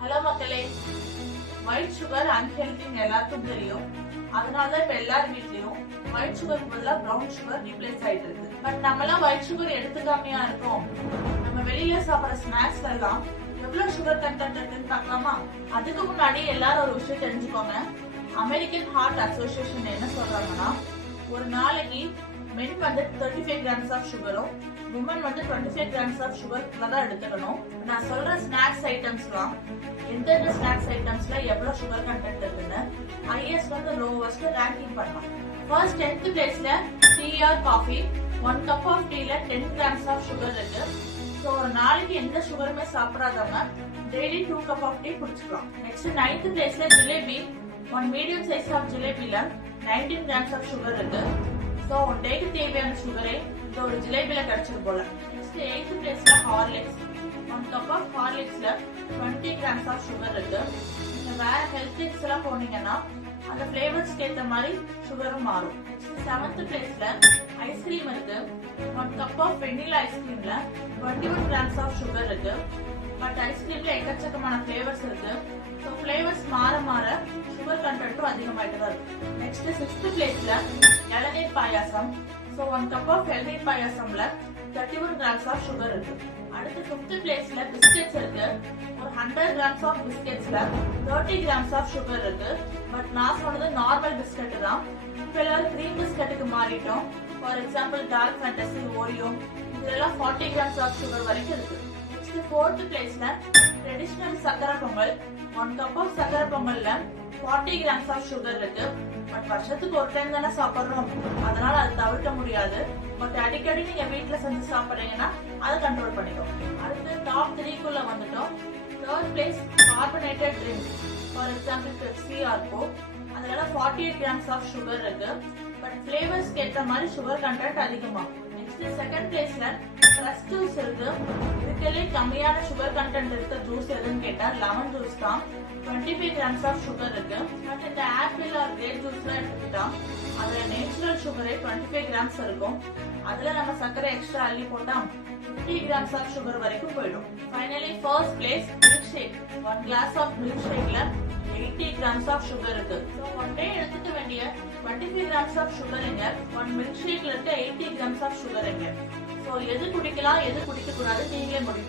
Hello மக்களே, white sugar அன்ஹெல்தின்னு எல்லாருக்கும் தெரியும். அதனாலதான் இப்ப எல்லார் வீட்லயும் ஒயிட் சுகர் பதிலா பிரவுன் சுகர் ரீப்ளேஸ் ஆயிட்டு இருக்கு. பட் நம்ம எல்லாம் ஒயிட் சுகர் எடுத்துக்காமையா இருக்கோம். நம்ம வெளியில சாப்பிடுற ஸ்நாக்ஸ்ல எல்லாம் எவ்வளவு சுகர் கண்டென்ட் இருக்குன்னு பார்க்கலாமா? அதுக்கு முன்னாடி எல்லாரும் ஒரு விஷயம் தெரிஞ்சுக்கோங்க. அமெரிக்கன் ஹார்ட் அசோசியேஷன் என்ன சொல்றாங்கன்னா, ஒரு நாளைக்கு மென் வந்து 35 கிராம்ஸ் ஆஃப் சுகரும் உமன் வந்து 25 கிராம்ஸ் ஆஃப் சுகர் தான் எடுத்துக்கணும். நான் சொல்ற ஸ்நாக்ஸ் ஐட்டம்ஸ்லாம் எந்தெந்த ஸ்நாக்ஸ் ஐட்டம்ஸ்ல எவ்வளவு சுகர் கண்டென்ட் இருக்குன்னு ஹையஸ்ட் வந்து லோவஸ்ட் ரேங்கிங் பண்ணலாம். ஃபர்ஸ்ட் 10th பிளேஸ்ல tea or coffee. 1 cup of டீல 10 கிராம்ஸ் ஆஃப் சுகர் இருக்கு. ஸோ ஒரு நாளைக்கு எந்த சுகருமே சாப்பிடாதவங்க டெய்லி 2 கப் ஆஃப் டீ குடிச்சுக்கலாம். நெக்ஸ்ட் 9th பிளேஸ்ல ஜிலேபி. 1 மீடியம் சைஸ் ஆஃப் ஜிலேபில 19 கிராம்ஸ் ஆஃப் சுகர் இருக்கு. ஸோ ஒன் டேக்கு தேவையான சுகரே இந்த ஒரு ஜிலேபில கிடைச்சது போல. நெக்ஸ்ட் 8th பிளேஸ்ல ஹார்லிக்ஸ். 1 கப் ஆஃப் ஹார்லிக்ஸ்ல 20 கிராம்ஸ் ஆஃப் சுகர் இருக்கு. நீங்க வேற ஹெல்த் ட்ரிங்க்ஸ் எல்லாம் போனீங்கன்னா அந்த ஃபிளேவர்ஸ்க்கு ஏற்ற மாதிரி சுகரும் மாறும். 7th பிளேஸ்ல ஐஸ்கிரீம் இருக்கு. 1 கப் ஆஃப் வெண்ணிலா ஐஸ்கிரீம்ல 21 கிராம்ஸ் ஆஃப் சுகர் இருக்கு. பட் ஐஸ்கிரீம்ல எக்கச்சக்கமான ஃபிளேவர்ஸ் இருக்கு. ஸோ ஃபிளேவர்ஸ் மாற மாற சுகர் கண்டென்ட்டும் அதிகமாயிட்டு தான் இருக்கு. நெக்ஸ்ட் 6th பிளேஸ்ல இளநீர் பாயாசம். ஸோ 1 கப் ஆஃப் இளநீர் பாயாசம்ல 31 கிராம்ஸ் ஆஃப் சுகர் இருக்கு. அடுத்து 5th பிளேஸ்ல பிஸ்கெட்ஸ் இருக்கு. ஒரு 100 கிராம்ஸ் ஆஃப் பிஸ்கெட்ஸ்ல 30 கிராம்ஸ் ஆஃப் சுகர் இருக்கு. பட் நான் சொன்னது நார்மல் பிஸ்கெட் தான். இப்போ எல்லாரும் கிரீம் பிஸ்கெட்டுக்கு மாறிட்டோம். For example Dark Fantasy, Oreo, இதெல்லாம் 40 கிராம்ஸ் ஆஃப் சுகர் வரைக்கும் இருக்கு. நெக்ஸ்ட் 4th பிளேஸ்ல ட்ரெடிஷனல் சக்கரை பொங்கல். 1 கப் ஆஃப் சக்கரை பொங்கல்ல 40 கிராம்ஸ் ஆஃப் சுகர் இருக்கு. பட் வருஷத்துக்கு ஒரு டைம் தானே சாப்பிடுறோம், அதனால அது தவிர்க்க முடியாது. பட் அடிக்கடி நீங்க வீட்டுல செஞ்சு சாப்பிடுறீங்கன்னா அதை கண்ட்ரோல் பண்ணிக்கோங்க. அடுத்து டாப் 3க்குள்ள வந்துட்டோம். 3rd place carbonated drinks. For example Pepsi or Coke. அதுல 48 கிராம்ஸ் ஆஃப் சுகர் இருக்கு. பட் ஃபிளேவர்ஸ்க்கு ஏற்ற மாதிரி சுகர் கண்டென்ட் அதிகமாகும். நெக்ஸ்ட் 2nd பிளேஸ்ல ஃப்ரெஷ் ஜூஸ் இருக்கு. இதுக்கே கம்மியான சுகர் கண்டென்ட் இருக்க ஜூஸ் எதுன்னு கேட்டா லெமன் ஜூஸ் தான். 25 கிராம்ஸ் ஆஃப் சுகர் இருக்கு. பட் இந்த ஆப்பிள் ஆர் கிரேப் ஜூஸ்ல எடுத்துக்கிட்டா அதுல நேச்சுரல் சுகரே 25 கிராம்ஸ் இருக்கும். அதுல நம்ம சர்க்கரை எக்ஸ்ட்ரா அள்ளி போட்டா 50 கிராம்ஸ் ஆஃப் சுகர் வரைக்கும் போயிடும். Finally first place milkshake. 1 glass of milk ஷேக்ல 80 கிராம்ஸ் ஆஃப் சுகர் இருக்கு. ஸோ ஒன் டே எடுத்துக்க வேண்டிய 25 கிராம்ஸ் ஆஃப் சுகர் எங்க, 1 மில்க் ஷேக்ல இருக்க 80 கிராம்ஸ் ஆஃப் சுகர் எங்க. ஸோ எது குடிக்கலாம் எது குடிக்க கூடாது நீங்களே முடியும்.